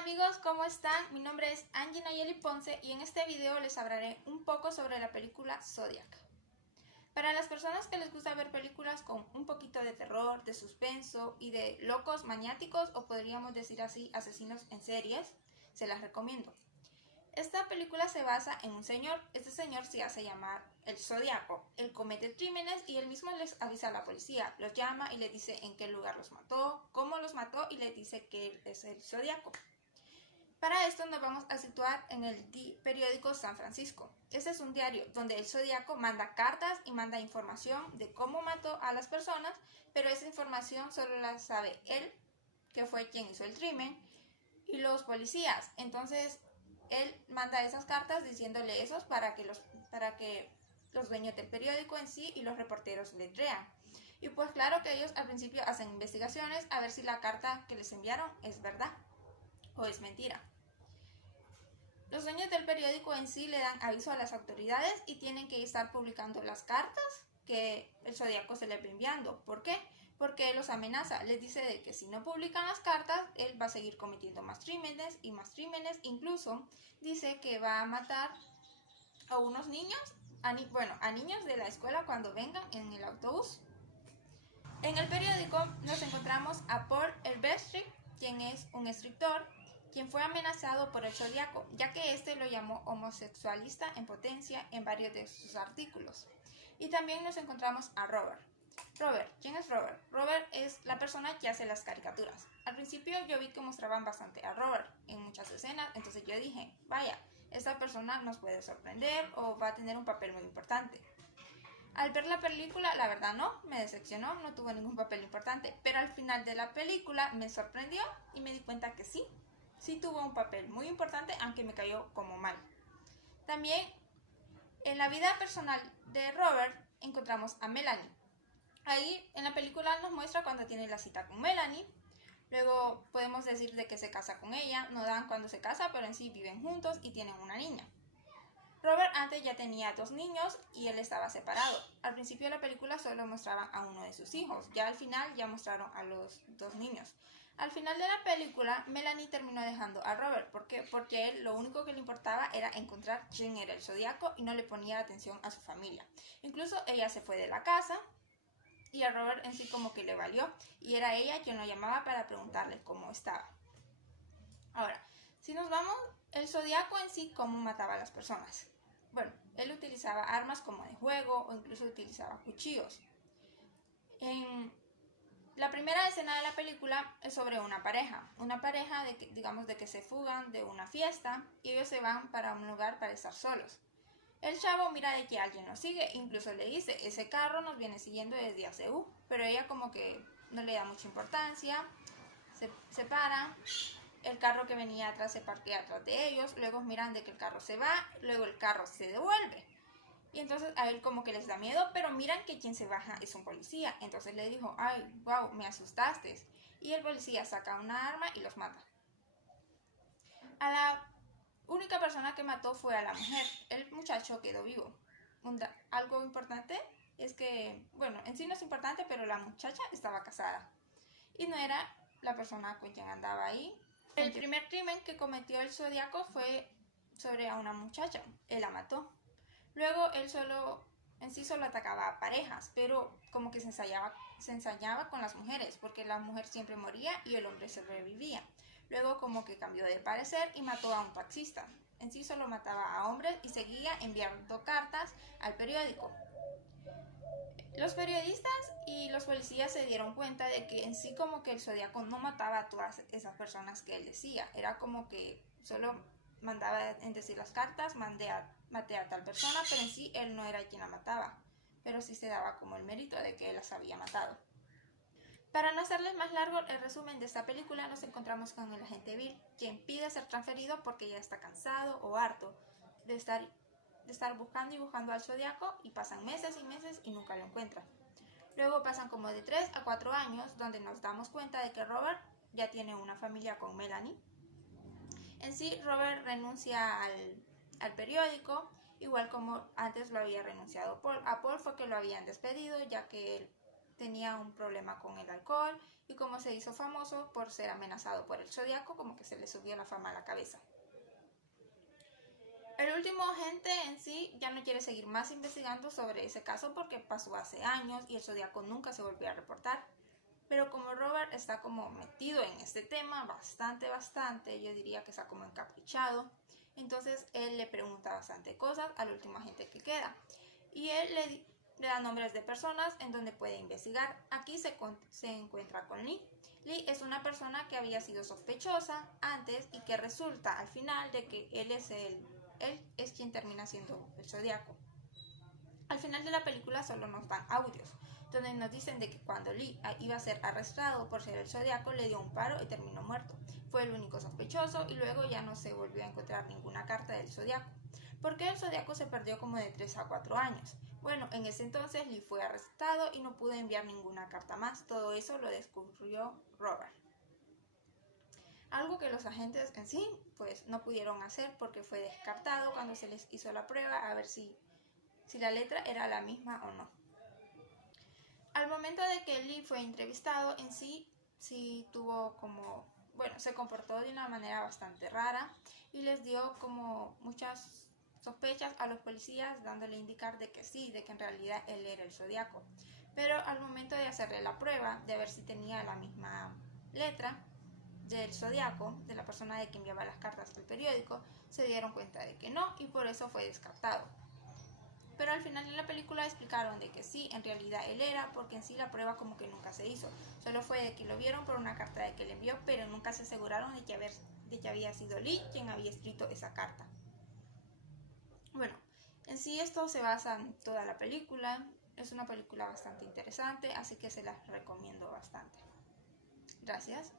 amigos, ¿cómo están? Mi nombre es Angie Nayeli Ponce y en este video les hablaré un poco sobre la película Zodiac. Para las personas que les gusta ver películas con un poquito de terror, de suspenso y de locos maniáticos, o podríamos decir así, asesinos en series, se las recomiendo. Esta película se basa en un señor. Este señor se hace llamar el Zodiaco. Él comete crímenes y él mismo les avisa a la policía. Los llama y le dice en qué lugar los mató, cómo los mató y le dice que él es el Zodiaco. Para esto nos vamos a situar en el periódico San Francisco. Este es un diario donde el Zodiaco manda cartas y manda información de cómo mató a las personas, pero esa información solo la sabe él, que fue quien hizo el crimen, y los policías. Entonces él manda esas cartas diciéndole eso para que los dueños del periódico en sí y los reporteros le lean. Y pues claro que ellos al principio hacen investigaciones a ver si la carta que les enviaron es verdad o es mentira. Los dueños del periódico en sí le dan aviso a las autoridades y tienen que estar publicando las cartas que el Zodiaco se les va enviando. ¿Por qué? Porque él los amenaza, les dice de que si no publican las cartas, él va a seguir cometiendo más crímenes y más crímenes. Incluso dice que va a matar a unos niños, a niños de la escuela cuando vengan en el autobús. En el periódico nos encontramos a Paul Elvestri, quien es un escritor, quien fue amenazado por el Zodiaco, ya que este lo llamó homosexualista en potencia en varios de sus artículos. Y también nos encontramos a Robert. ¿Quién es Robert? Robert es la persona que hace las caricaturas. Al principio yo vi que mostraban bastante a Robert en muchas escenas, entonces yo dije, vaya, esta persona nos puede sorprender o va a tener un papel muy importante. Al ver la película, la verdad no, me decepcionó, no tuvo ningún papel importante, pero al final de la película me sorprendió y me di cuenta que sí tuvo un papel muy importante, aunque me cayó como mal. También en la vida personal de Robert encontramos a Melanie. Ahí en la película nos muestra cuando tiene la cita con Melanie. Luego podemos decir de que se casa con ella, no dan cuando se casa, pero en sí viven juntos y tienen una niña. Robert antes ya tenía 2 niños y él estaba separado. Al principio de la película solo mostraban a uno de sus hijos, ya al final ya mostraron a los 2 niños. Al final de la película, Melanie terminó dejando a Robert. ¿Por qué? Porque a él lo único que le importaba era encontrar quién era el Zodiaco y no le ponía atención a su familia. Incluso ella se fue de la casa y a Robert en sí como que le valió y era ella quien lo llamaba para preguntarle cómo estaba. Ahora, si nos vamos, el Zodiaco en sí, ¿cómo mataba a las personas? Bueno, él utilizaba armas como de juego o incluso utilizaba cuchillos. En la primera escena de la película es sobre una pareja de que se fugan de una fiesta y ellos se van para un lugar para estar solos. El chavo mira de que alguien los sigue, incluso le dice, ese carro nos viene siguiendo desde hace pero ella como que no le da mucha importancia, se para, el carro que venía atrás se parquea atrás de ellos, luego miran de que el carro se va, luego el carro se devuelve. Y entonces a él como que les da miedo, pero miran que quien se baja es un policía. Entonces le dijo, ay, wow, me asustaste. Y el policía saca una arma y los mata. A la única persona que mató fue a la mujer. El muchacho quedó vivo. Algo importante es que, bueno, en sí no es importante, pero la muchacha estaba casada. Y no era la persona con quien andaba ahí. El primer crimen que cometió el Zodiaco fue sobre a una muchacha. Él la mató. Luego él solo atacaba a parejas, pero como que se ensañaba con las mujeres, porque la mujer siempre moría y el hombre sobrevivía. Luego como que cambió de parecer y mató a un taxista. En sí solo mataba a hombres y seguía enviando cartas al periódico. Los periodistas y los policías se dieron cuenta de que en sí como que el Zodiaco no mataba a todas esas personas que él decía. Era como que solo mandaba en decir las cartas, maté a tal persona, pero en sí él no era quien la mataba. Pero sí se daba como el mérito de que él las había matado. Para no hacerles más largo el resumen de esta película, nos encontramos con el agente Bill, quien pide ser transferido porque ya está cansado o harto de estar buscando y buscando al Zodiaco, y pasan meses y meses y nunca lo encuentran. Luego pasan como de 3 a 4 años donde nos damos cuenta de que Robert ya tiene una familia con Melanie. En sí, Robert renuncia al periódico, igual como antes lo había renunciado Paul. A Paul fue que lo habían despedido, ya que él tenía un problema con el alcohol y como se hizo famoso por ser amenazado por el Zodiaco, como que se le subió la fama a la cabeza. El último agente en sí ya no quiere seguir más investigando sobre ese caso porque pasó hace años y el Zodiaco nunca se volvió a reportar. Pero como Robert está como metido en este tema bastante, yo diría que está como encaprichado, entonces él le pregunta bastante cosas al último agente que queda. Y él le da nombres de personas en donde puede investigar. Aquí se encuentra con Lee. Lee es una persona que había sido sospechosa antes y que resulta al final de que él es quien termina siendo el Zodiaco. Al final de la película solo nos dan audios, donde nos dicen de que cuando Lee iba a ser arrestado por ser el Zodiaco le dio un paro y terminó muerto. Fue el único sospechoso y luego ya no se volvió a encontrar ninguna carta del Zodiaco. ¿Por qué el Zodiaco se perdió como de 3 a 4 años? Bueno, en ese entonces Lee fue arrestado y no pudo enviar ninguna carta más. Todo eso lo descubrió Robert. Algo que los agentes en sí pues no pudieron hacer porque fue descartado cuando se les hizo la prueba a ver si la letra era la misma o no. Al momento de que Lee fue entrevistado en sí tuvo como, se comportó de una manera bastante rara y les dio como muchas sospechas a los policías, dándole a indicar de que sí, de que en realidad él era el Zodiaco. Pero al momento de hacerle la prueba, de ver si tenía la misma letra del Zodiaco, de la persona de que enviaba las cartas al periódico, se dieron cuenta de que no y por eso fue descartado. Pero al final de la película explicaron de que sí, en realidad él era, porque en sí la prueba como que nunca se hizo. Solo fue de que lo vieron por una carta de que le envió, pero nunca se aseguraron de que había sido Lee quien había escrito esa carta. Bueno, en sí esto se basa en toda la película. Es una película bastante interesante, así que se las recomiendo bastante. Gracias.